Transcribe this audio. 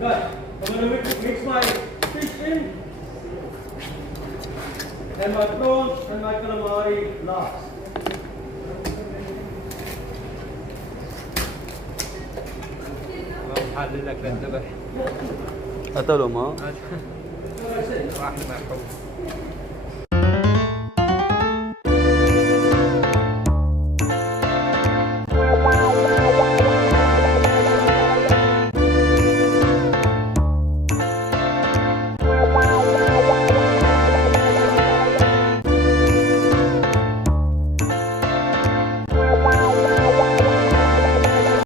Right. I'm going to mix my fish in and my prawns and my calamari last. حلل لك الذبح قتلهم ها؟ That's what I said. راح محروم